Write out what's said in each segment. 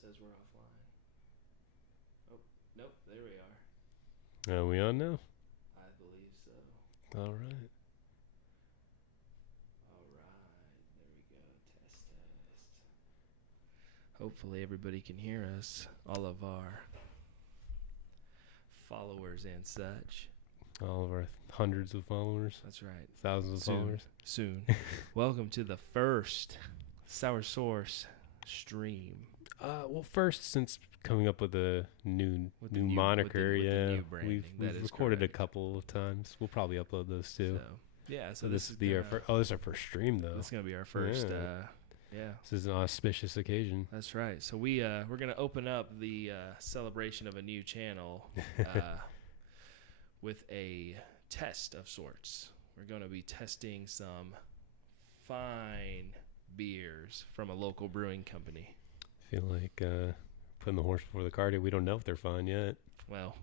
says we're offline. Oh, nope, there we are. Are we on now? I believe so. All right. All right, there we go. Test, test. Hopefully everybody can hear us. All of our followers and such. All of our hundreds of followers, That's right. thousands of followers. Soon. Welcome to the first Sour Source stream. Well, first, since coming up with a new With the new- moniker, with the yeah, new branding, that we've is recorded correct. a couple of times. We'll probably upload those too. So this is our first. Oh, this is our first stream though. This is gonna be our first. Yeah. This is an auspicious occasion. That's right. So we're gonna open up the celebration of a new channel with a test of sorts. We're gonna be testing some fine beers from a local brewing company. I feel like putting the horse before the cart here. We don't know if they're fine yet. Well,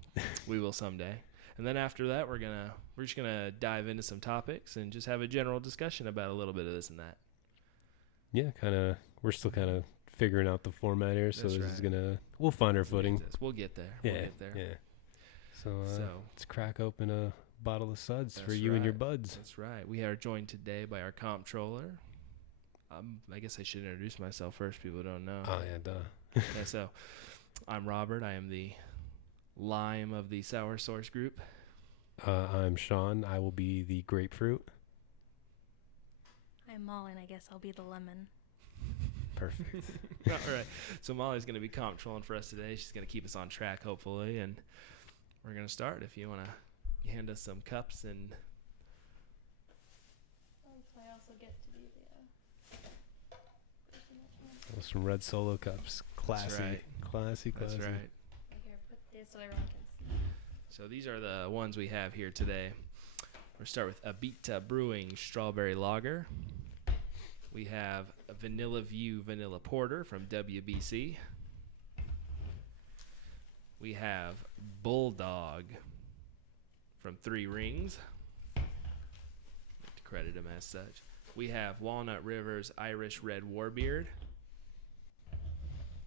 we will someday. And then after that, we're just gonna dive into some topics and just have a general discussion about a little bit of this and that. Yeah, we're still kind of figuring out the format here, so That's this is right. we'll find our footing. We'll get there. Yeah, We'll get there. yeah. So, So let's crack open a bottle of suds for That's you and your right. buds. That's right. We are joined today by our comptroller. I guess I should introduce myself first. People don't know. Oh yeah, duh. Yeah, so I'm Robert. I am the lime of the Sour Source group. I'm Sean. I will be the grapefruit. I'm Molly, and I guess I'll be the lemon. Perfect. All right. So Molly's going to be comptrolling for us today. She's going to keep us on track, hopefully. And we're going to start. If you want to hand us some cups and... Oh, so I also get to be the Some red Solo cups. Classy. right. Classy. That's right. Here, put this so everyone can see. So these are the ones we have here today. We'll start with Abita Brewing Strawberry Lager. We have a Vanilla View Vanilla Porter from WBC. We have Bulldog from Three Rings. Like to credit him as such. We have Walnut River's Irish Red Warbeard.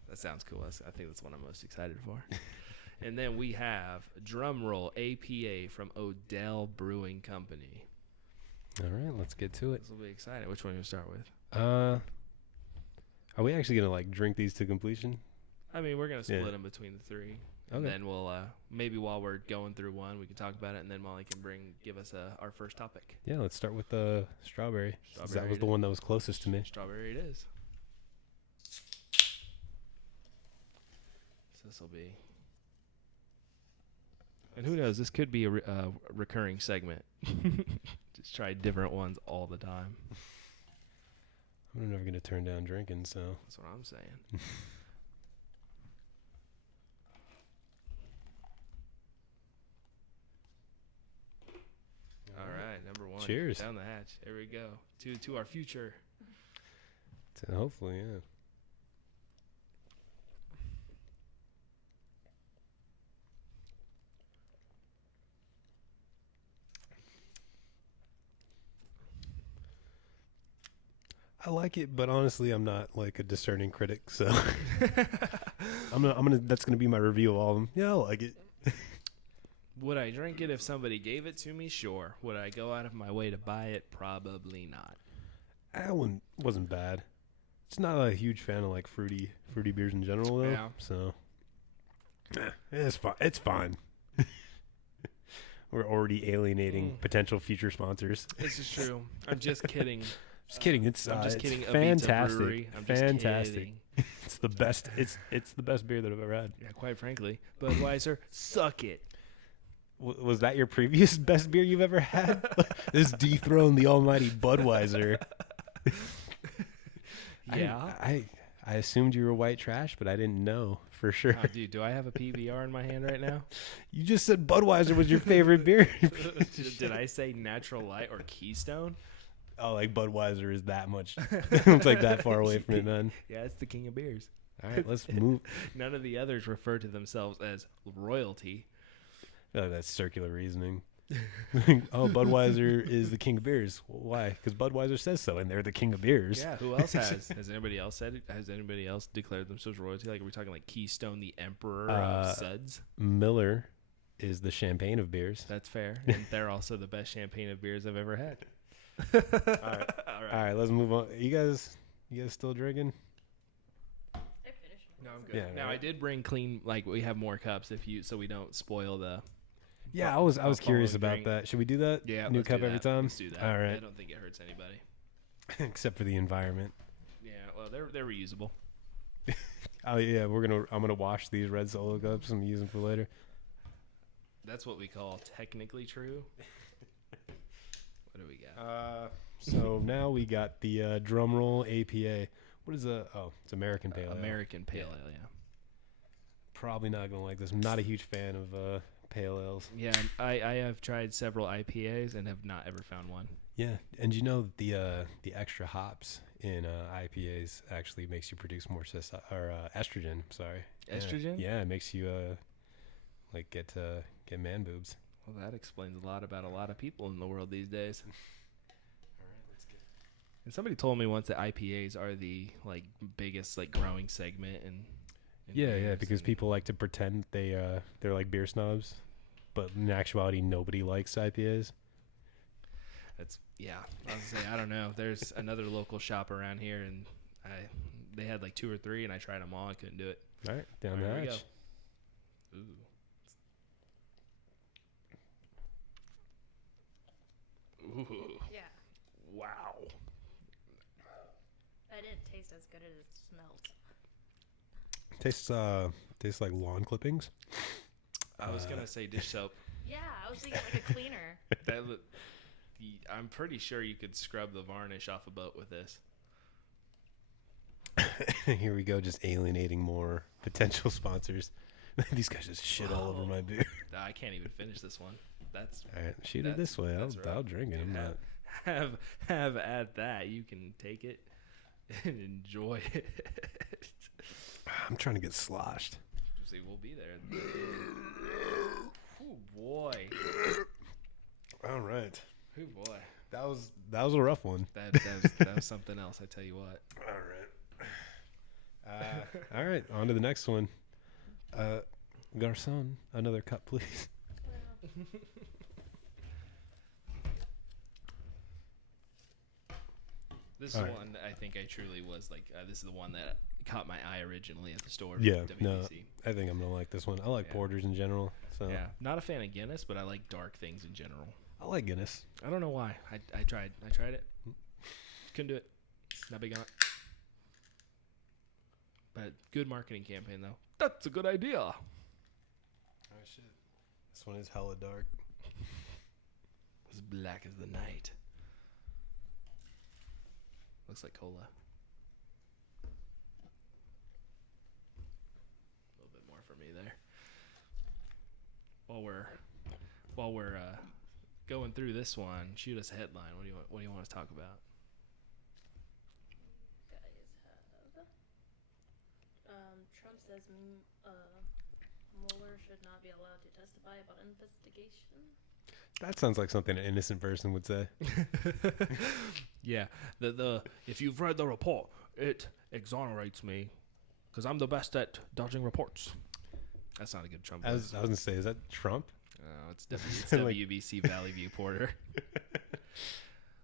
That sounds cool. I think that's one I'm most excited for. And then we have Drumroll APA from Odell Brewing Company. All right, let's get to it. This will be exciting. Which one do you start with? Are we actually gonna drink these to completion? I mean, we're gonna split Yeah. them between the three, and Okay. then we'll maybe while we're going through one, we can talk about it, and then Molly can give us our first topic. Yeah, let's start with the strawberry. Strawberry That was it the is. one that was closest to me. Strawberry it is. So this will be. And who knows? This could be a recurring segment. Just try different ones all the time. I'm never gonna turn down drinking, so. That's what I'm saying. All right, number one. Cheers. Down the hatch. There we go. To our future. So hopefully, yeah. I like it, but honestly, I'm not like a discerning critic, so that's gonna be my review of all of them. Yeah, I like it. Would I drink it if somebody gave it to me? Sure. Would I go out of my way to buy it? Probably not. That one wasn't bad. It's not a huge fan of like fruity beers in general, though. Yeah. So it's fine. It's fine. We're already alienating potential future sponsors. This is true. I'm just kidding. Just kidding. It's I'm just it's kidding. Abita fantastic. Brewery. I'm just Fantastic. kidding. It's the best. It's the best beer that I've ever had. Yeah, quite frankly. Budweiser, suck it. Was that your previous best beer you've ever had? This dethroned the almighty Budweiser. Yeah. I assumed you were white trash, but I didn't know for sure. Oh, dude, do I have a PBR in my hand right now? You just said Budweiser was your favorite beer. Did I say Natural Light or Keystone? Oh, like Budweiser is that much. It's like that far away from it, man. Yeah, it's the king of beers. All right, let's move. None of the others refer to themselves as royalty. Oh, that's circular reasoning. Oh, Budweiser is the king of beers. Well, why? Because Budweiser says so, and they're the king of beers. Yeah. Who else has? Has anybody else said it? Has anybody else declared themselves royalty? Like, are we talking like Keystone, the emperor of suds? Miller is the champagne of beers. That's fair. And they're also the best champagne of beers I've ever had. All right, let's move on. You guys still drinking? I finished. No, I'm good. Yeah, Now right. I did bring clean. Like, we have more cups so we don't spoil the. Yeah, I was curious following about drink. that. Should we do that? Yeah. New let's cup do every that. time. Let's do that. All right. I don't think it hurts anybody. Except for the environment. Yeah. Well, they're reusable. Oh yeah, I'm gonna wash these red Solo cups and use them for later. That's what we call technically true. What do we got? So now we got the drum roll APA. What is a? Oh, it's American Pale Ale. American Pale Ale. Yeah. Probably not gonna like this. I'm not a huge fan of pale ales. Yeah. I have tried several IPAs and have not ever found one. Yeah, and you know the extra hops in IPAs actually makes you produce more estrogen. Sorry, Estrogen? Yeah, it makes you like get man boobs. Well, that explains a lot about a lot of people in the world these days. All right, let's get. And somebody told me once that IPAs are the like biggest like growing segment in Yeah, beers because and- people like to pretend they're like beer snobs, but in actuality nobody likes IPAs. That's I was gonna say I don't know. There's another local shop around here, and they had like 2 or 3, and I tried them all. I couldn't do it. All right, down the There we hatch. go. Ooh. Ooh. Yeah. Wow. That didn't taste as good as it smells. Tastes like lawn clippings. I was gonna say dish soap. Yeah, I was thinking like a cleaner. I'm pretty sure you could scrub the varnish off a boat with this. Here we go, just alienating more potential sponsors. These guys just shit all over my beer. I can't even finish this one. That's All right, shoot it That's- this way. that's I'll rough. drink it. I'm not. have at that. You can take it and enjoy it. I'm trying to get sloshed. See, we'll be there. Oh boy. All right, Oh boy. that was a rough one. That was something else. I tell you what. All right. All right, on to the next one. Garçon, another cup, please. This is All the right. one that I think I truly was like. This is the one that caught my eye originally at the store. Yeah, from no, WBC. I think I'm gonna like this one. I like Yeah. porters in general, so Yeah, not a fan of Guinness, but I like dark things in general. I like Guinness. I don't know why. I tried it. Couldn't do it. Not big on it. But good marketing campaign though. That's a good idea. Oh shit, this one is hella dark. As black as the night. Looks like cola. A little bit more for me there. While we're going through this one, shoot us a headline. What do you want us to talk about? Guys have. Trump says Mueller should not be allowed to testify about investigation. That sounds like something an innocent person would say. Yeah, the if you've read the report, it exonerates me because I'm the best at dodging reports. That's not a good Trump. I was gonna say, is that Trump? It's it's Like- WBC Valley View Porter.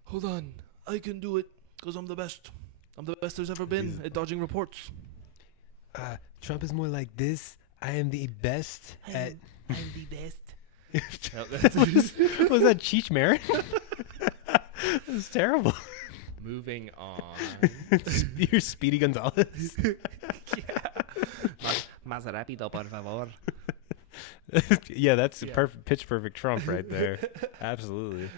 Hold on, I can do it because I'm the best. I'm the best there's ever been at dodging reports. Trump is more like this. I am the best at. I'm the best. Was that Cheech Marin? That was terrible. Moving on. You're Speedy Gonzalez. Más rápido, por favor. Yeah, that's Yeah. perfect, pitch perfect Trump right there. Absolutely.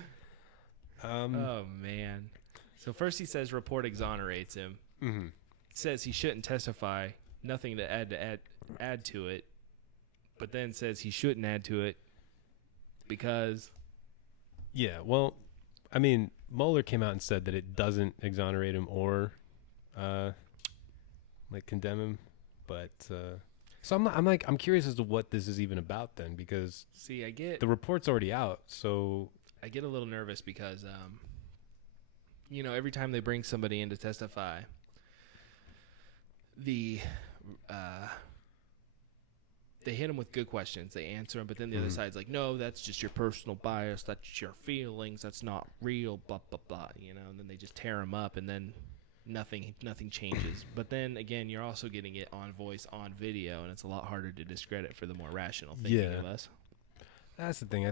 Oh man. So first he says report exonerates him. mhm. Says he shouldn't testify. Nothing to add to it. But then says he shouldn't add to it because Yeah, well, I mean, Mueller came out and said that it doesn't exonerate him or, like, condemn him, but So I'm curious as to what this is even about then, because See, I get the report's already out. So I get a little nervous because every time they bring somebody in to testify, the they hit them with good questions. They answer them, but then the other side's like, no, that's just your personal bias. That's your feelings. That's not real, blah, blah, blah, and then they just tear them up, and then nothing changes. But then, again, you're also getting it on voice, on video, and it's a lot harder to discredit for the more rational thinking of us. that's the thing. I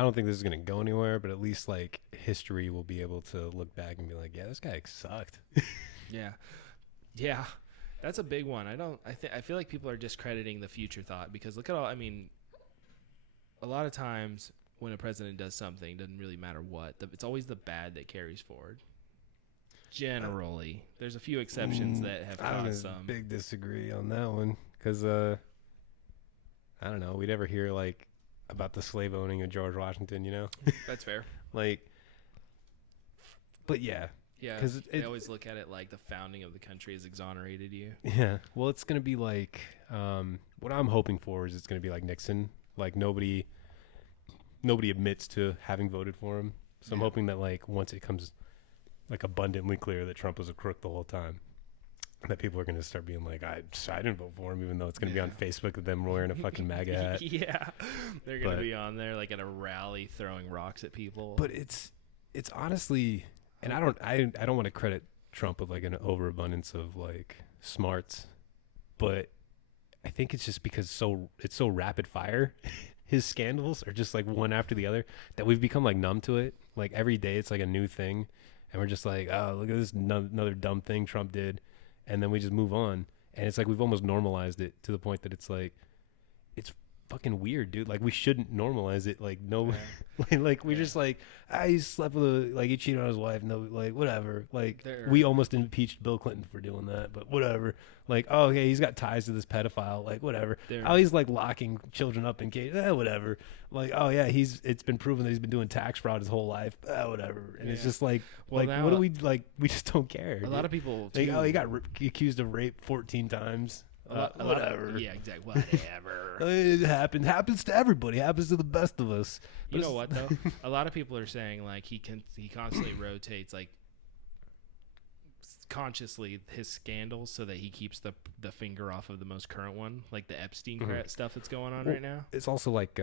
don't think this is going to go anywhere, but at least, like, history will be able to look back and be like, yeah, this guy sucked. Yeah. That's a big one. I feel like people are discrediting the future thought because look at a lot of times when a president does something, it doesn't really matter what. It's always the bad that carries forward. Generally. There's a few exceptions that have caused some. Big disagree on that one because, I don't know. We never hear, like, about the slave owning of George Washington, That's fair. Like, but yeah. Yeah, 'cause they always look at it like the founding of the country has exonerated you. Yeah. Well, it's going to be like, what I'm hoping for is it's going to be like Nixon. Like nobody admits to having voted for him. So I'm hoping that like once it comes like abundantly clear that Trump was a crook the whole time, that people are going to start being like, I didn't vote for him, even though it's going to be on Facebook of them wearing a fucking MAGA hat. Yeah. They're going to be on there like at a rally throwing rocks at people. But it's honestly, and I don't want to credit Trump with like an overabundance of like smarts, but I think it's just because it's so rapid fire. His scandals are just like one after the other that we've become like numb to it. Like every day it's like a new thing, and we're just like, oh, look at this another dumb thing Trump did, and then we just move on. And it's like we've almost normalized it to the point that it's like it's fucking weird, dude. Like we shouldn't normalize it. Like no, like we're just like, he slept with he cheated on his wife. No, like whatever. Like we almost impeached Bill Clinton for doing that, but whatever. Like, oh, okay, he's got ties to this pedophile. Like whatever. Oh, he's like locking children up in cage. Whatever. Like, oh yeah, it's been proven that he's been doing tax fraud his whole life. Whatever. And it's just like, what do we like? We just don't care. A lot of people. Like, oh, he got accused of rape 14 times. Whatever. Yeah, exactly. Whatever. It happens to everybody. Happens to the best of us. But you know what though? A lot of people are saying like he constantly rotates like consciously his scandals so that he keeps the finger off of the most current one, like the Epstein stuff that's going on right now. It's also like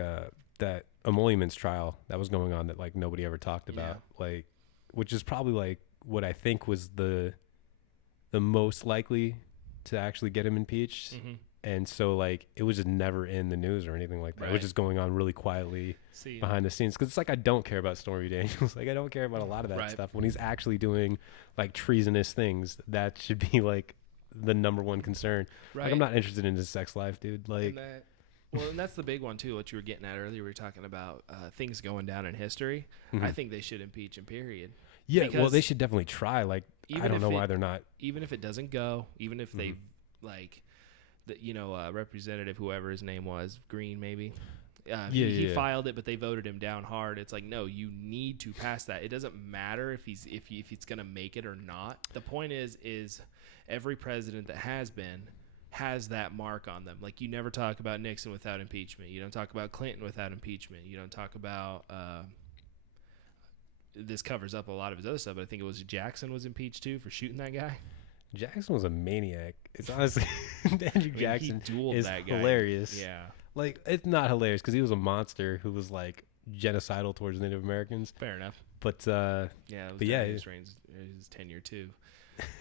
that emoluments trial that was going on that like nobody ever talked about, like which is probably like what I think was the most likely to actually get him impeached. And so like it was just never in the news or anything like that. Right. It was just going on really quietly behind the scenes, because it's like I don't care about Stormy Daniels. Like I don't care about a lot of that stuff. When he's actually doing like treasonous things, that should be like the number one concern. Right. Like I'm not interested in his sex life, dude. Like and that's the big one too, what you were getting at earlier. We were talking about things going down in history. I think they should impeach him, period. Yeah, because well, they should definitely try. Like, I don't know why they're not. Even if it doesn't go, even if they, like, Representative, whoever his name was, Green maybe, he filed it, but they voted him down hard. It's like, no, you need to pass that. It doesn't matter if he's going to make it or not. The point is every president that has been has that mark on them. Like, you never talk about Nixon without impeachment. You don't talk about Clinton without impeachment. You don't talk about this covers up a lot of his other stuff, but I think it was Jackson was impeached too for shooting that guy. Jackson was a maniac. It's honestly Andrew Jackson is that guy. Hilarious. Yeah, like it's not hilarious because he was a monster who was like genocidal towards Native Americans. Fair enough. But his tenure too.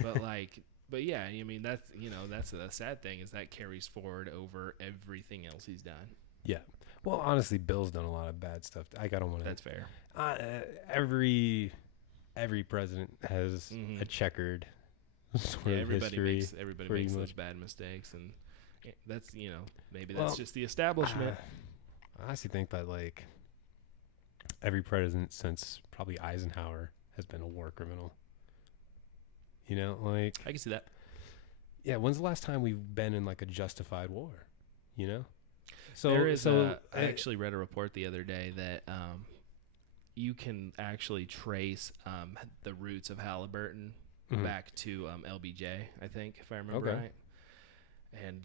But yeah, I mean that's the sad thing is that carries forward over everything else he's done. Yeah. Well, honestly, Bill's done a lot of bad stuff. I don't want to. That's fair. Every president has a checkered sort of history. Everybody makes those bad mistakes, and that's maybe that's just the establishment. I honestly think that like every president since probably Eisenhower has been a war criminal. Like I can see that. Yeah, when's the last time we've been in like a justified war? So I actually read a report the other day that you can actually trace the roots of Halliburton back to LBJ, I think, if I remember right. And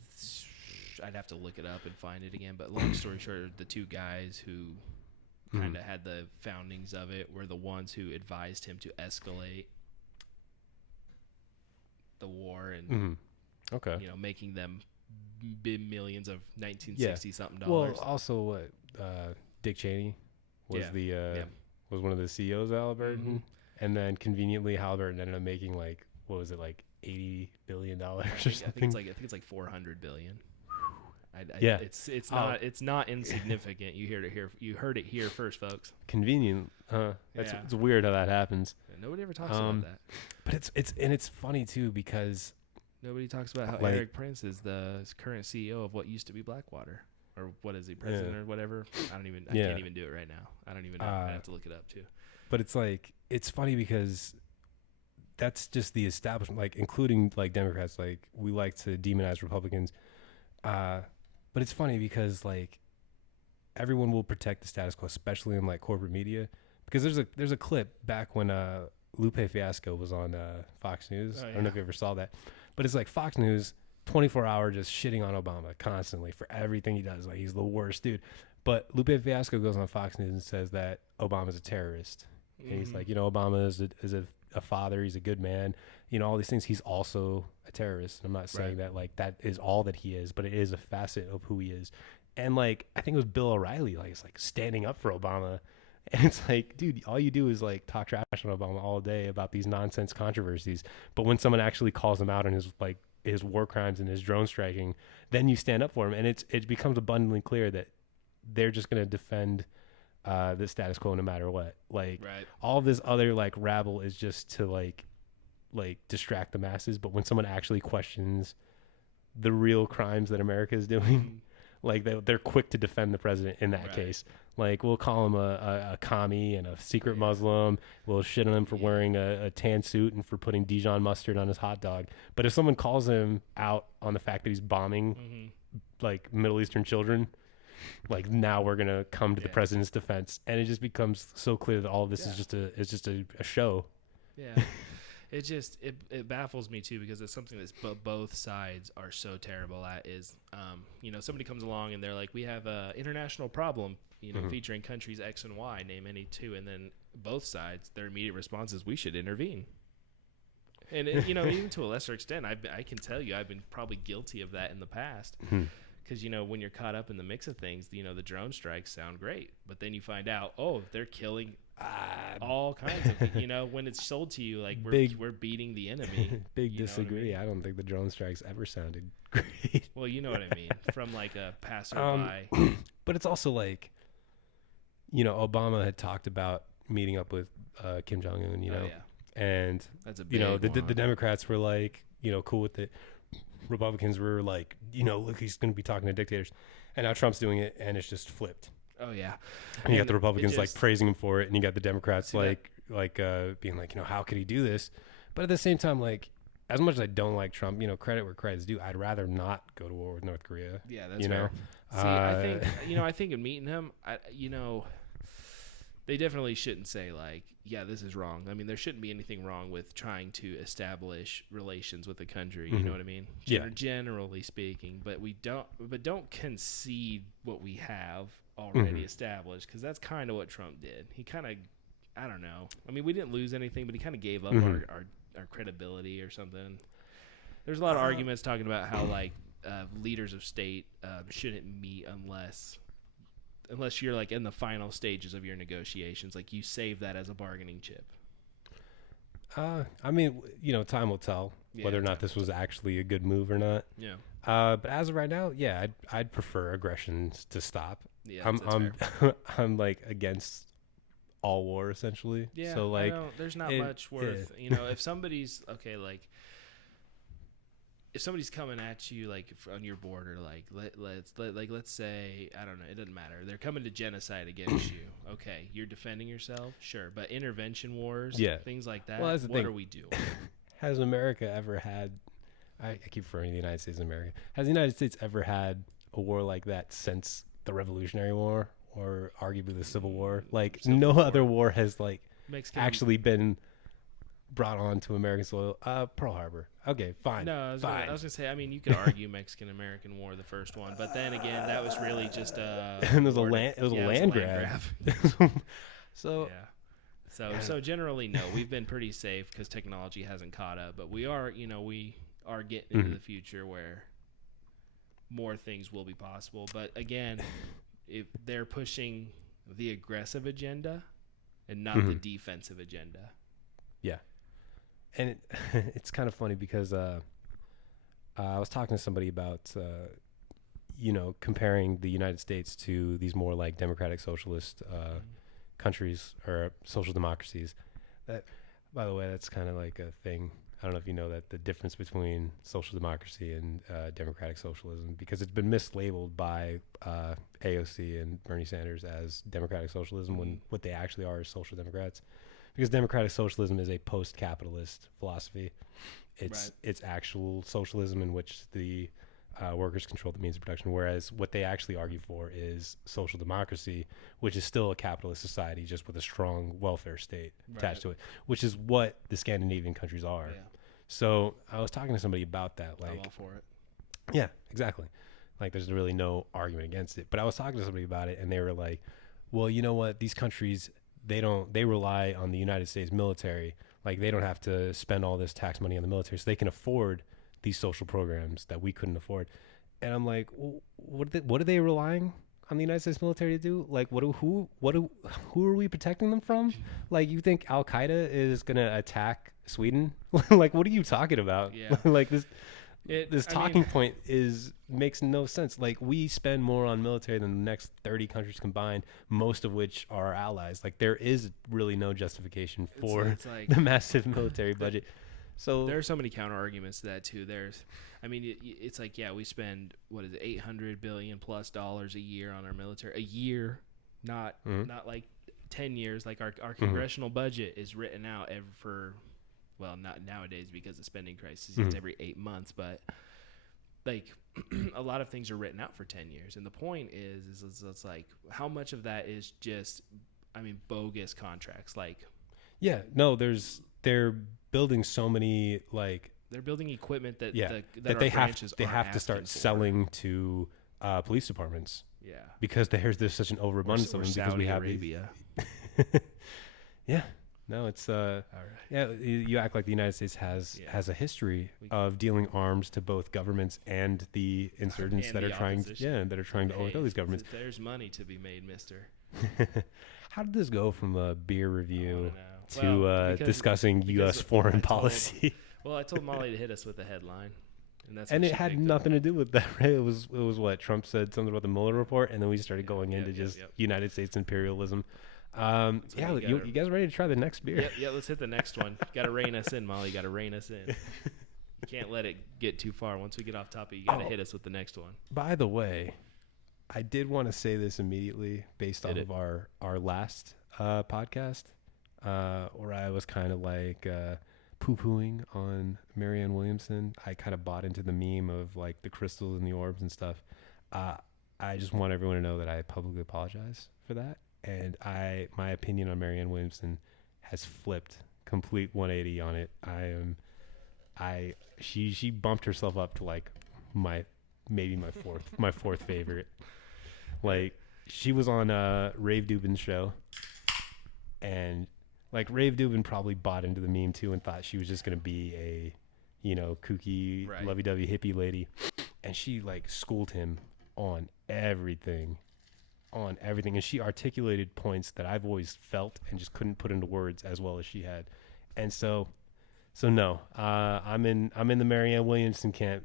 I'd have to look it up and find it again. But long story short, the two guys who kind of had the foundings of it were the ones who advised him to escalate the war and okay, making them millions of 1960 something dollars. Well, also what Dick Cheney was was one of the CEOs of Halliburton, and then conveniently Halliburton ended up making like what was it like $80 billion or something? I think it's like 400 billion. Yeah, it's not insignificant. You heard it here first, folks. Convenient. It's weird how that happens. Nobody ever talks about that. But it's funny too because nobody talks about how Eric Prince is the current CEO of what used to be Blackwater, or what is he, president or whatever? I can't even do it right now. I don't even know. I have to look it up too. But it's funny because that's just the establishment, like including like Democrats, like we like to demonize Republicans. But it's funny because like everyone will protect the status quo, especially in like corporate media, because there's a clip back when Lupe Fiasco was on Fox News. I don't know if you ever saw that, but it's like Fox News 24-hour just shitting on Obama constantly for everything he does. Like he's the worst dude. But Lupe Fiasco goes on Fox News and says that Obama's a terrorist. And he's like, Obama is a father. He's a good man. All these things. He's also a terrorist. I'm not saying that like that is all that he is, but it is a facet of who he is. And like, I think it was Bill O'Reilly, like, it's like standing up for Obama. And it's like, dude, all you do is like talk trash on Obama all day about these nonsense controversies. But when someone actually calls him out on his war crimes and his drone striking, then you stand up for him. And it becomes abundantly clear that they're just going to defend the status quo no matter what. Like all of this other like rabble is just to like distract the masses. But when someone actually questions the real crimes that America is doing, like they're quick to defend the president in that case. Like we'll call him a commie and a secret Muslim. We'll shit on him for wearing a tan suit and for putting Dijon mustard on his hot dog. But if someone calls him out on the fact that he's bombing like Middle Eastern children, like now we're gonna come to the president's defense, and it just becomes so clear that all of this is just a show. Yeah. It baffles me too, because it's something that both sides are so terrible at. Is somebody comes along and they're like, we have a international problem, featuring countries X and Y, name any two, and then both sides, their immediate response is, we should intervene. And even to a lesser extent, I can tell you I've been probably guilty of that in the past. Because, when you're caught up in the mix of things, the drone strikes sound great. But then you find out, they're killing all kinds of things. When it's sold to you, like, we're beating the enemy. Big disagree. I don't think the drone strikes ever sounded great. Well, you know what I mean. From, like, a passerby. But it's also like, Obama had talked about meeting up with Kim Jong-un, and, that's a big the Democrats were like, cool with it. Republicans were like, look, he's going to be talking to dictators. And now Trump's doing it, and it's just flipped. Oh, yeah. And you got the Republicans like praising him for it, and you got the Democrats like being like, how could he do this? But at the same time, like, as much as I don't like Trump, credit where credit's due, I'd rather not go to war with North Korea. Yeah, that's fair. See, I think in meeting him, they definitely shouldn't say like, yeah, this is wrong. I mean, there shouldn't be anything wrong with trying to establish relations with a country. You know what I mean? Generally speaking, but don't concede what we have already established, because that's kind of what Trump did. He kind of, I don't know. I mean, we didn't lose anything, but he kind of gave up our credibility or something. There's a lot of arguments talking about how like leaders of state shouldn't meet unless you're like in the final stages of your negotiations. Like, you save that as a bargaining chip. I mean, time will tell whether or not this was actually a good move or not. Yeah. But as of right now, I'd prefer aggressions to stop. Yeah, I'm like against all war essentially. Yeah. So like, there's not much worth. If somebody's if somebody's coming at you like on your border, like let's say, I don't know, it doesn't matter, they're coming to genocide against you. Okay, you're defending yourself, sure, but intervention wars, things like that. Well, what are we doing? Has America ever had? I keep referring to the United States of America. Has the United States ever had a war like that since the Revolutionary War, or arguably the Civil War? Like, no other war has like actually been brought on to American soil? Pearl Harbor. Okay, fine. No, I was fine. gonna say. I mean, you could argue Mexican-American War, the first one, but then again, that was really just and it was a land grab. So yeah. So generally, no, we've been pretty safe because technology hasn't caught up. But we are getting into the future where more things will be possible. But again, if they're pushing the aggressive agenda and not the defensive agenda. Yeah. And it's kind of funny because I was talking to somebody about, comparing the United States to these more like democratic socialist countries or social democracies. That, by the way, that's kind of like a thing. I don't know if you know that the difference between social democracy and democratic socialism, because it's been mislabeled by AOC and Bernie Sanders as democratic socialism when what they actually are is social democrats. Because democratic socialism is a post-capitalist philosophy. It's actual socialism in which the workers control the means of production, whereas what they actually argue for is social democracy, which is still a capitalist society just with a strong welfare state attached to it, which is what the Scandinavian countries are. Yeah. So I was talking to somebody about that. Like, I'm all for it. Yeah, exactly. Like, there's really no argument against it. But I was talking to somebody about it, and they were like, well, you know what? These countries, they rely on the United States military. Like, they don't have to spend all this tax money on the military, so they can afford these social programs that we couldn't afford. And I'm like, well, what are they relying on the United States military to do? Like, who are we protecting them from? Like, you think Al Qaeda is gonna attack Sweden? Like, what are you talking about? Yeah. Like this talking point makes no sense. Like, we spend more on military than the next 30 countries combined, most of which are our allies. Like, there is really no justification for it's like, the massive military budget. So there are so many counter arguments to that too. It's like, yeah, we spend $800 billion plus a year on our military, a year, not like 10 years. Like our congressional budget is written out not nowadays because of spending crisis. It's every 8 months, but like a lot of things are written out for 10 years. And the point is it's like, how much of that is just, bogus contracts? Like, yeah, no, they're building so many, like, they're building equipment that they have to start selling to police departments. Yeah, because there's such an overabundance of them because we have Arabia. Yeah, no, it's all right. Yeah, you act like the United States has a history of dealing arms to both governments and the insurgents that are trying to overthrow these governments. There's money to be made, mister. How did this go from a beer review to discussing U.S. foreign policy? I told Molly to hit us with a headline, and it had nothing to do with that, right? It was what Trump said, something about the Mueller report, and then we started going into United States imperialism. You guys ready to try the next beer? Yeah, let's hit the next one. Got to rein us in, Molly. Got to rein us in. You can't let it get too far. Once we get off topic, you got to hit us with the next one. By the way, I did want to say this immediately based off of our last podcast, where I was kind of like poo-pooing on Marianne Williamson. I kind of bought into the meme of like the crystals and the orbs and stuff. I just want everyone to know that I publicly apologize for that. And my opinion on Marianne Williamson has flipped complete 180 on it. She bumped herself up to like my fourth favorite. Like, she was on Rave Dubin's show, and like Rave Dubin probably bought into the meme too and thought she was just gonna be a, kooky, lovey-dovey hippie lady, and she like schooled him on everything, and she articulated points that I've always felt and just couldn't put into words as well as she had. And so no, I'm in the Marianne Williamson camp.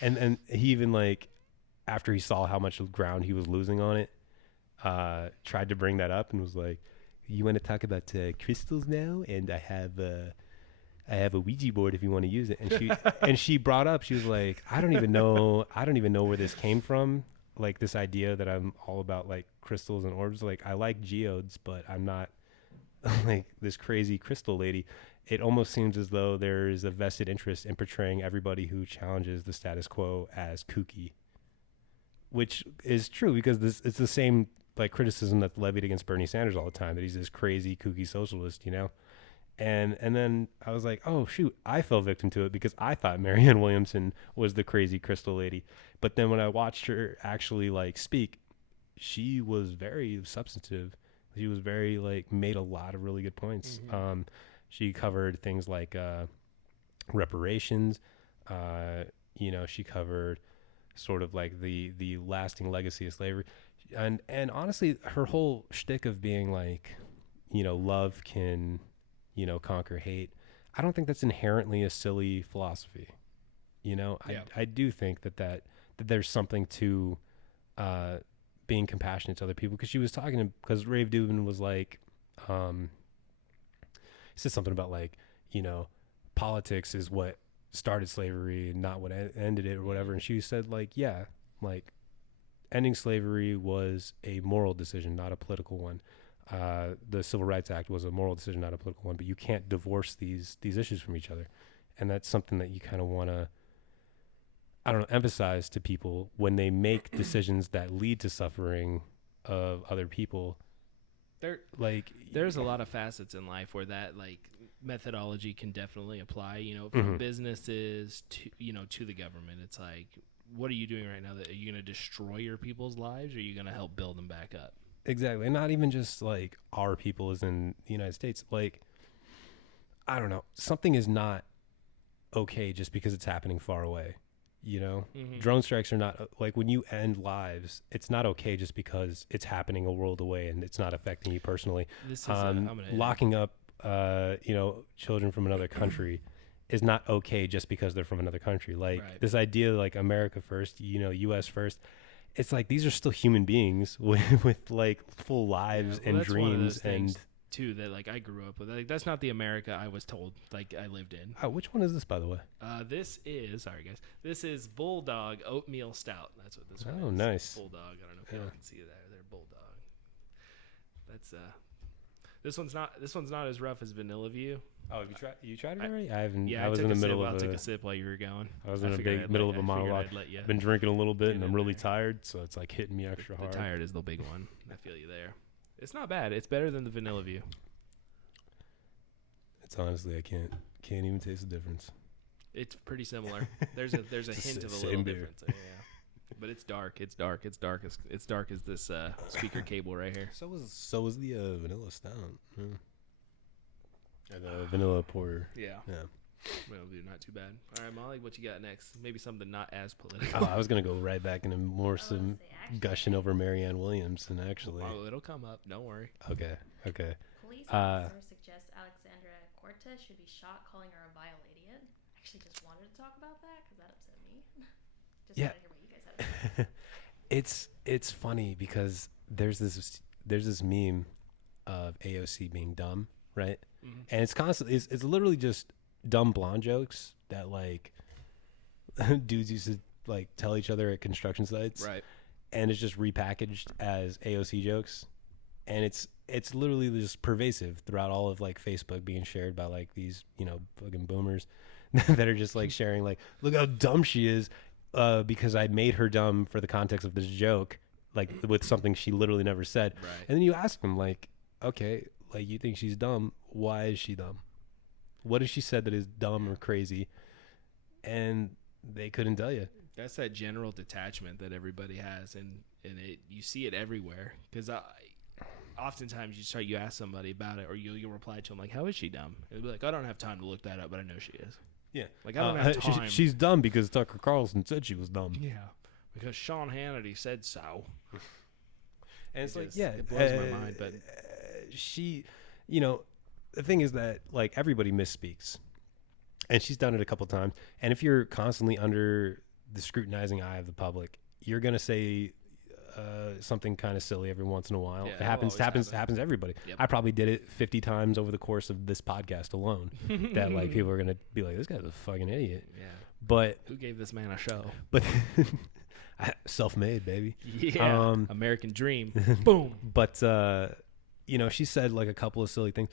And he even, like, after he saw how much ground he was losing on it, tried to bring that up and was like, "You want to talk about crystals now? And I have a Ouija board if you want to use it." And she brought up, she was like, I don't even know where this came from. Like, this idea that I'm all about like crystals and orbs. Like, I like geodes, but I'm not like this crazy crystal lady. It almost seems as though there is a vested interest in portraying everybody who challenges the status quo as kooky, which is true because it's the same like criticism that's levied against Bernie Sanders all the time, that he's this crazy kooky socialist, And then I was like, oh shoot, I fell victim to it because I thought Marianne Williamson was the crazy crystal lady. But then when I watched her actually like speak, she was very substantive. She was very like made a lot of really good points. Mm-hmm. She covered things like reparations. She covered sort of like the lasting legacy of slavery, and honestly, her whole shtick of being like, love can, conquer hate. I don't think that's inherently a silly philosophy. I do think that there's something to being compassionate to other people, because she was talking because Rave Dubin was like, he said something about like, politics is what started slavery and not what ended it or whatever. And she said like, yeah, like ending slavery was a moral decision, not a political one. The Civil Rights Act was a moral decision, not a political one, but you can't divorce these issues from each other. And that's something that you kind of want to, emphasize to people when they make decisions that lead to suffering of other people. There's a lot of facets in life where that like methodology can definitely apply, from businesses to the government. It's like, what are you doing right now? Are you going to destroy your people's lives, or are you going to help build them back up? Exactly. And not even just like our people as in the United States. Like, I don't know. Something is not okay just because it's happening far away. Drone strikes are not like, when you end lives, it's not okay just because it's happening a world away and it's not affecting you personally. This is locking up, children from another country is not okay just because they're from another country. Like this idea, like America first, US first. It's like, these are still human beings with like full lives and dreams and too that like I grew up with. Like, that's not the America I was told like I lived in. Oh, which one is this, by the way? This is Bulldog Oatmeal Stout. That's what this one is. Oh, nice. Bulldog. I don't know if you can see that. They're Bulldog. That's this one's not as rough as Vanilla View. Oh, have you tried it already? I haven't. Yeah, I was in the middle of took a sip while you were going. I was in a big middle of a monologue. I've been drinking a little bit and I'm really tired, so it's like hitting me extra hard. The tired is the big one. I feel you there. It's not bad. It's better than the Vanilla View. It's honestly, I can't even taste the difference. It's pretty similar. There's a hint of a little difference. Yeah. But it's dark. It's dark. It's dark as this speaker cable right here. So was the vanilla stout. Yeah. And the vanilla porter. Yeah. Well, dude, not too bad. All right, Molly, what you got next? Maybe something not as political. I was gonna go right back into more some gushing over Marianne Williamson. Actually, it'll come up. Don't worry. Okay. Police officer suggests Alexandra Cortez should be shot, calling her a vile idiot. I actually just wanted to talk about that because that upset me. Just wanted to hear what you guys had to say. It's funny because there's this meme of AOC being dumb, right? Mm-hmm. And it's constantly it's literally just dumb blonde jokes that like dudes used to like tell each other at construction sites, right? And it's just repackaged as AOC jokes, and it's literally just pervasive throughout all of like Facebook, being shared by like these fucking boomers that are just like sharing like, look how dumb she is, because I made her dumb for the context of this joke, like with something she literally never said. Right. And then you ask them like, okay, like you think she's dumb, why is she dumb? What has she said that is dumb or crazy? And they couldn't tell you. That's that general detachment that everybody has, and you see it everywhere. Because oftentimes you ask somebody about it, or you'll reply to them like, "How is she dumb?" It'll be like, "I don't have time to look that up, but I know she is." Yeah, like I don't have time. She's dumb because Tucker Carlson said she was dumb. Yeah, because Sean Hannity said so. And it's like, it blows my mind. But she, the thing is that like everybody misspeaks, and she's done it a couple times. And if you're constantly under the scrutinizing eye of the public, you're gonna say something kind of silly every once in a while. It happens to everybody. Yep. I probably did it 50 times over the course of this podcast alone. That like people are gonna be like, this guy's a fucking idiot. Yeah. But who gave this man a show? But self-made, baby. Yeah. American dream. Boom. But she said like a couple of silly things.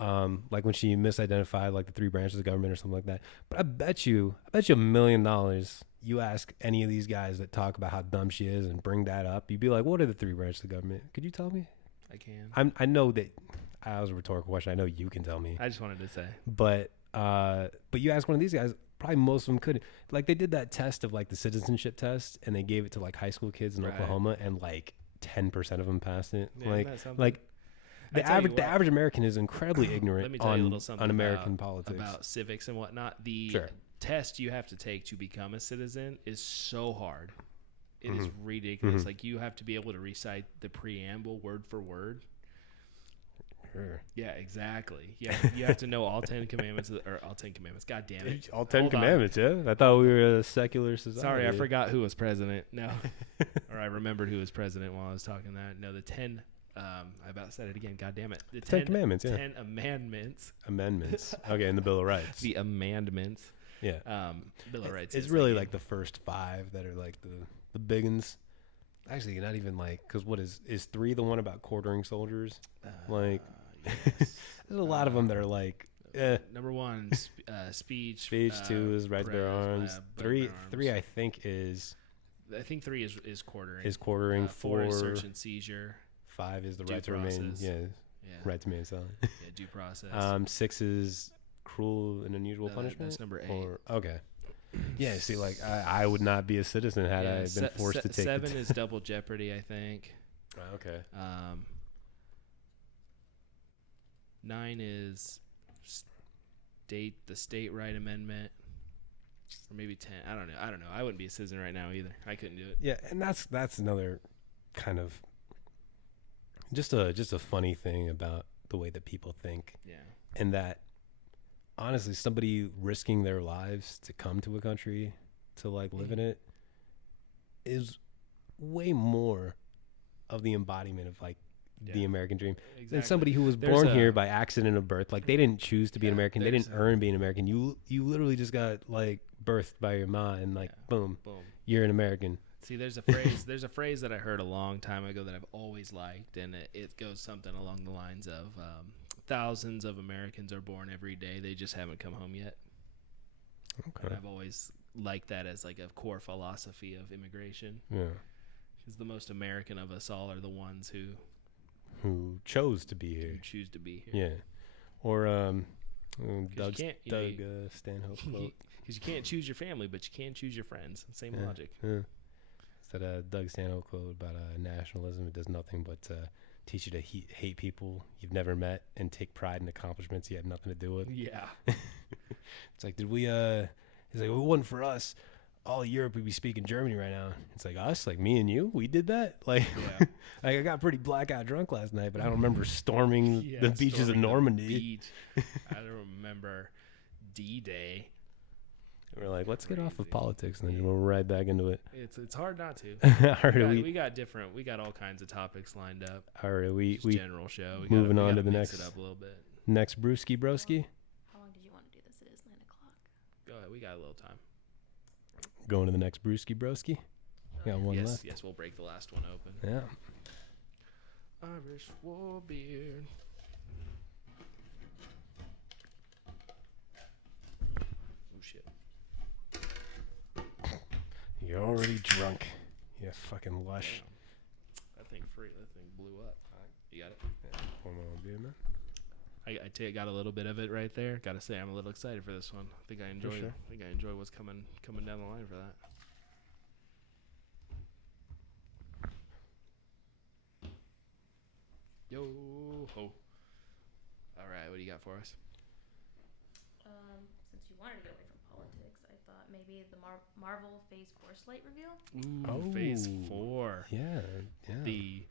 Like when she misidentified like the three branches of government or something like that. But I bet you $1 million, you ask any of these guys that talk about how dumb she is and bring that up, you'd be like, what are the three branches of government? Could you tell me? I can. I know that that was a rhetorical question. I know you can tell me. I just wanted to say. But you ask one of these guys, probably most of them couldn't. Like they did that test of like the citizenship test, and they gave it to like high school kids in Oklahoma, and like 10% of them passed it. Yeah, like the average American is incredibly ignorant on American politics, about civics and whatnot. The test you have to take to become a citizen is so hard. It is ridiculous. Like you have to be able to recite the preamble word for word. Sure. Yeah, exactly. Yeah, you have to know all 10 commandments, or all 10 commandments. God damn it. All 10 commandments, yeah? I thought we were a secular society. Sorry, I forgot who was president. No. Or I remembered who was president while I was talking that. No, the 10, I about said it again. God damn it. The 10 commandments, yeah. 10 amendments. Amendments. Okay, in the Bill of Rights. The amendments. Yeah. Bill of Rights. It's really like the first 5 that are like the big ones. Actually, not even like, because what is 3 the one about quartering soldiers? Yes. There's a lot of them that are like, Number 1, speech. Speech. 2 is right to bear arms. 3, I think is. I think 3 is quartering. Is quartering. 4 is search and seizure. 5 is the right to remain. Yeah. Right to remain silent. Yeah, due process. 6 is cruel and unusual punishment. That's number 8. Okay. Yeah, see, like I would not be a citizen had I been forced to take 7 is double jeopardy, I think. Okay. 9 is the state right amendment, or maybe 10. I don't know. I wouldn't be a citizen right now either. I couldn't do it. Yeah, and that's another kind of just a funny thing about the way that people think. Yeah. And that honestly, somebody risking their lives to come to a country to like live in it is way more of the embodiment of like the American dream than somebody who was born here by accident of birth. Like they didn't choose to be an American. They didn't earn being American. You literally just got like birthed by your ma and like boom, you're an American. See, there's a phrase that I heard a long time ago that I've always liked, and it goes something along the lines of thousands of Americans are born every day. They just haven't come home yet. Okay. And I've always liked that as like a core philosophy of immigration. Yeah. Because the most American of us all are the ones who chose to be here. Who choose to be here. Yeah. Or Doug Stanhope quote. Because you can't choose your family, but you can choose your friends. Same logic. Yeah. It's that Doug Stanhope quote about nationalism. It does nothing but teach you to hate people you've never met and take pride in accomplishments you had nothing to do with. Yeah. It's like, did we, he's like, well, it wasn't for us. All of Europe would be speaking Germany right now. It's like us, like me and you, we did that. Like, like I got pretty blackout drunk last night, but I don't remember storming the beaches of Normandy. I don't remember D-Day. We're like, let's get off of politics, and then we'll right back into it. It's hard not to. We got all kinds of topics lined up. All right, we general show. Moving on to the next. It up a little bit. Next brewski broski. How long did you want to do this? It is 9 o'clock. Go ahead. We got a little time. Going to the next brewski broski. Got one left. Yes, we'll break the last one open. Yeah. Irish war beer. Oh shit. You're already drunk. You fucking lush. That thing blew up. You got it? Yeah. One more beer, man. I got a little bit of it right there. Got to say, I'm a little excited for this one. I think I enjoy. I think I enjoy what's coming down the line for that. Yo ho! All right, what do you got for us? Since you wanted to get away from politics, I thought maybe the Marvel Phase 4 slate reveal. Ooh, Phase 4. Yeah. The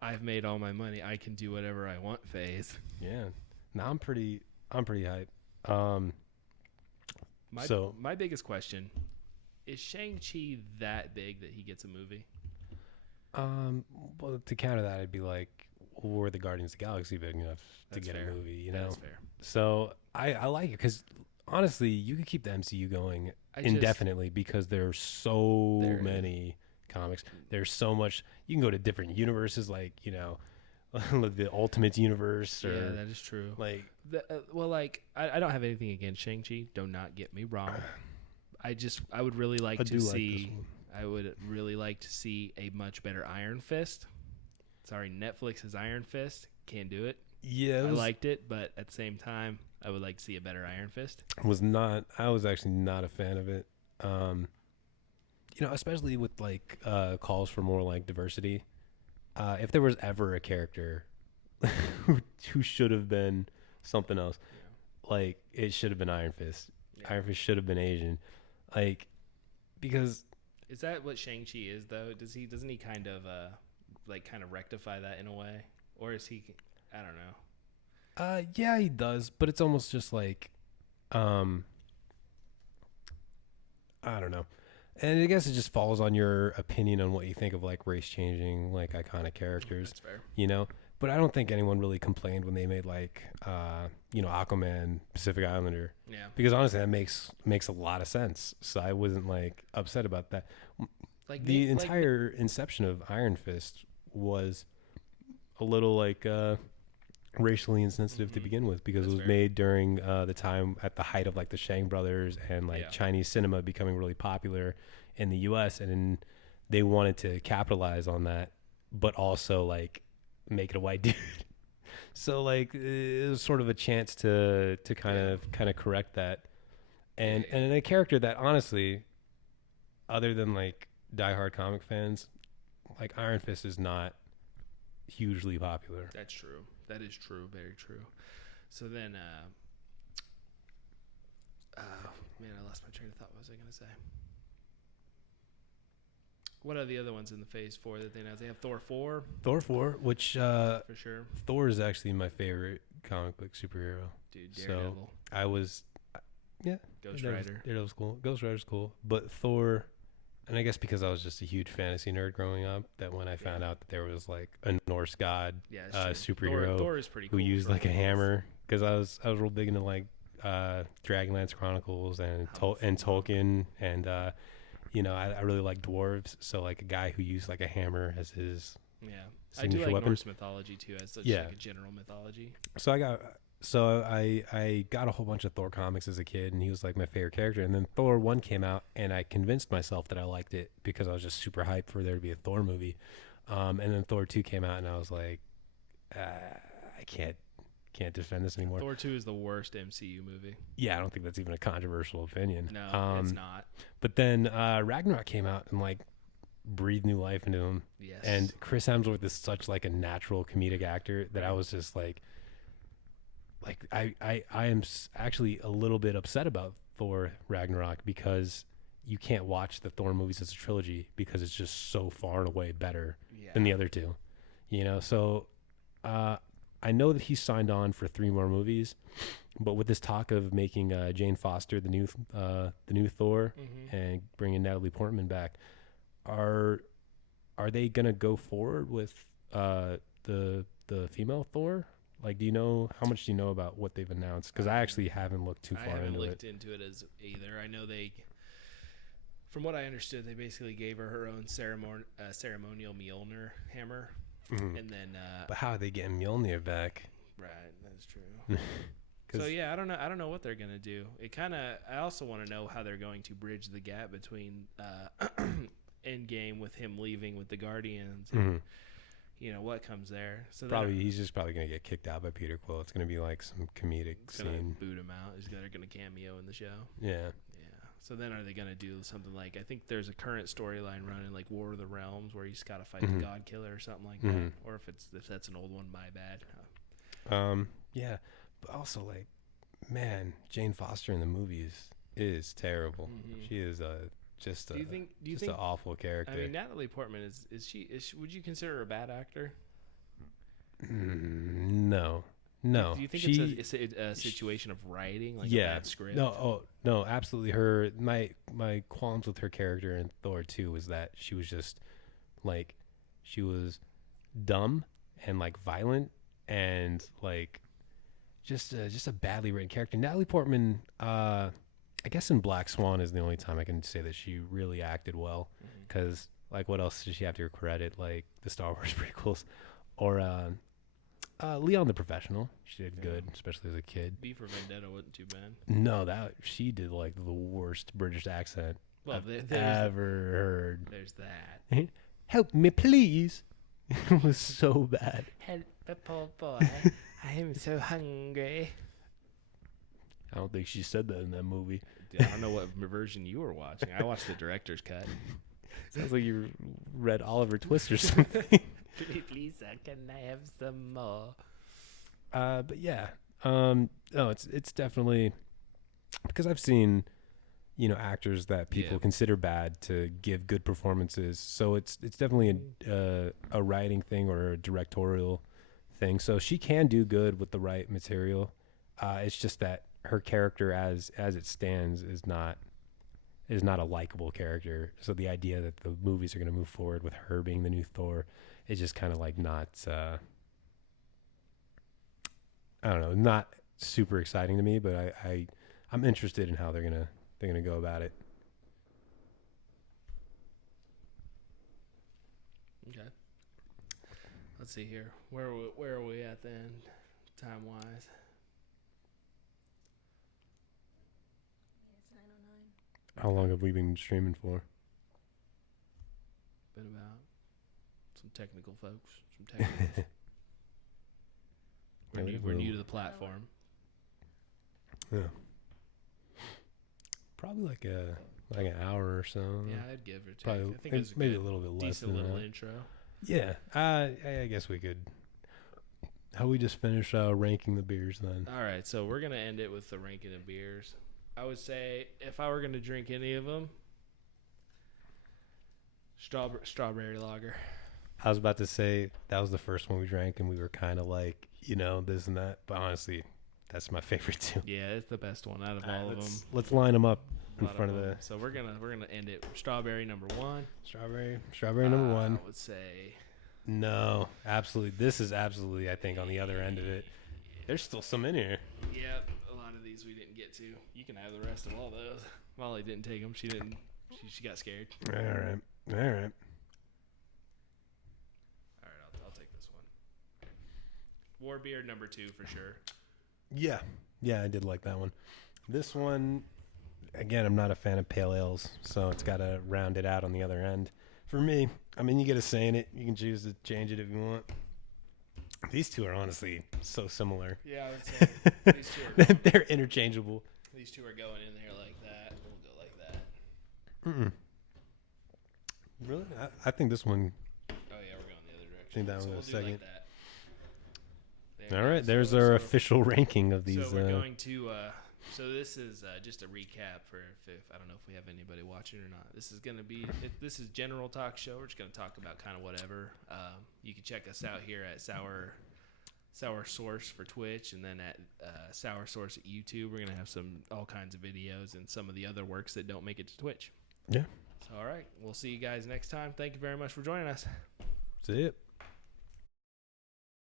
I've made all my money. I can do whatever I want phase. Yeah. No, I'm pretty hyped. My biggest question is Shang-Chi that big that he gets a movie? Well, to counter that, I'd be like, were the Guardians of the Galaxy big enough to get a movie? You know, that's fair. So I like it because honestly, you could keep the MCU going indefinitely because there's so many comics. There's so much. You can go to different universes, like the Ultimate Universe. Or, yeah, that is true. Like, I don't have anything against Shang-Chi. Do not get me wrong. I would really like to see. I would really like to see a much better Iron Fist. Sorry, Netflix's Iron Fist can't do it. Yeah, I liked it, but at the same time, I would like to see a better Iron Fist. I was actually not a fan of it. Especially with like calls for more like diversity. If there was ever a character who should have been something else, like it should have been Iron Fist. Yeah. Iron Fist should have been Asian, like because. Is that what Shang-Chi is though? Doesn't he kind of rectify that in a way, or is he? I don't know. Yeah, he does, but it's almost just like, I don't know. And I guess it just falls on your opinion on what you think of like race changing, like iconic characters. That's fair. But I don't think anyone really complained when they made like, Aquaman, Pacific Islander. Yeah. Because honestly, that makes a lot of sense. So I wasn't like upset about that. Like the entire inception of Iron Fist was a little like racially insensitive to begin with, because it was made during the time at the height of like the Shang brothers and like Chinese cinema becoming really popular in the US, and they wanted to capitalize on that but also like make it a white dude. So like it was sort of a chance to kind of correct that, and a character that honestly, other than like diehard comic fans, like Iron Fist is not hugely popular. That's true. That is true. Very true. So then, man, I lost my train of thought. What was I going to say? What are the other ones in the Phase 4 that they announced? They have Thor 4. Thor 4, which for sure. Thor is actually my favorite comic book superhero. Dude, Daredevil. So I was, Ghost Rider. Daredevil's cool. Ghost Rider's cool. But Thor, and I guess because I was just a huge fantasy nerd growing up, that when I found out that there was like a Norse god superhero Thor is pretty cool, who used like a hammer, because I was real big into like Dragonlance Chronicles and Tolkien, and I really like dwarves, so like a guy who used like a hammer as his signature I do like weapon. Norse mythology too, as such like a general mythology. So I got a whole bunch of Thor comics as a kid, and he was like my favorite character. And then Thor 1 came out, and I convinced myself that I liked it because I was just super hyped for there to be a Thor movie. And then Thor 2 came out, and I was like, I can't defend this anymore. Thor 2 is the worst MCU movie. Yeah, I don't think that's even a controversial opinion. No, it's not. But then Ragnarok came out and like breathed new life into him. Yes. And Chris Hemsworth is such like a natural comedic actor that I was just like I am actually a little bit upset about Thor Ragnarok, because you can't watch the Thor movies as a trilogy because it's just so far and away better than the other two. So I know that he's signed on for 3 more movies, but with this talk of making Jane Foster the new Thor and bringing Natalie Portman back, are they gonna go forward with the female Thor? Like, how much do you know about what they've announced? Because I actually haven't looked too far into it. I haven't looked into it as either. I know from what I understood, they basically gave her own ceremonial Mjolnir hammer. Mm-hmm. And then, but how are they getting Mjolnir back? Right, that's true. So yeah, I don't know what they're gonna do. I also want to know how they're going to bridge the gap between Endgame with him leaving with the Guardians, and what comes there. So he's just probably gonna get kicked out by Peter Quill. It's gonna be like some comedic scene. Boot him out. They're gonna cameo in the show. Yeah. So then are they going to do something like, I think there's a current storyline running like War of the Realms where he's got to fight the God Killer or something like that. Or if that's an old one, my bad. Yeah. But also like, man, Jane Foster in the movies is terrible. She is just an awful character. I mean, Natalie Portman is she would you consider her a bad actor? No. Do you think it's a situation of writing, like a bad script? No, absolutely. My qualms with her character in Thor 2 was that she was just like, she was dumb and like violent and like just a badly written character. Natalie Portman, I guess in Black Swan is the only time I can say that she really acted well, because like what else did she have to her credit? Like the Star Wars prequels, or Leon the Professional. She did good, especially as a kid. V for Vendetta wasn't too bad. No, she did like the worst British accent I've ever heard. There's that. Help me, please. It was so bad. Help the poor boy. I'm so hungry. I don't think she said that in that movie. I don't know what version you were watching. I watched the director's cut. Sounds like you read Oliver Twist or something. Please, can I have some more? But yeah, no, it's definitely because I've seen, actors that people consider bad to give good performances. So it's definitely a writing thing or a directorial thing. So she can do good with the right material. It's just that her character as it stands is not a likable character. So the idea that the movies are going to move forward with her being the new Thor is just kind of like not I don't know, not super exciting to me, but I'm interested in how they're gonna go about it. Okay. Let's see here. Where are we at then, time wise? It's 9:09. How long have we been streaming for? Been about some technical folks. Some technicals. We're new to the platform. Yeah. Probably like an hour or so. Yeah, I'd give or take. Probably, I think it's maybe a little bit less decent than little that. intro. Yeah, I guess we could. How we just finish ranking the beers then? All right, so we're gonna end it with the ranking of beers. I would say if I were gonna drink any of them, strawberry lager. I was about to say that was the first one we drank, and we were kind of like, this and that. But honestly, that's my favorite too. Yeah, it's the best one out of all of them. Let's line them up in front of the. So we're gonna end it. Strawberry number one. Strawberry number one. I would say. No, absolutely. This is absolutely, I think, on the other end of it. There's still some in here. Yep, a lot of these we didn't get to. You can have the rest of all those. Molly didn't take them. She didn't. She got scared. All right. All right, I'll take this one. War beer number 2 for sure. Yeah, I did like that one. This one, again, I'm not a fan of pale ales, so it's got to round it out on the other end. For me, I mean, you get a say in it. You can choose to change it if you want. These two are honestly so similar. Yeah, I would say these two are they're interchangeable. These two are going in there like that. We'll go like that. Really? I think this one. Oh yeah, we're going the other direction. I think that one we'll was do second. like that. All right, there's our official ranking of these. So we're going to. So this is just a recap for if I don't know if we have anybody watching or not. This is going to be this is general talk show. We're just going to talk about kind of whatever. You can check us out here at Sour Source for Twitch, and then at Sour Source at YouTube. We're going to have all kinds of videos and some of the other works that don't make it to Twitch. Yeah. So all right, we'll see you guys next time. Thank you very much for joining us. See it.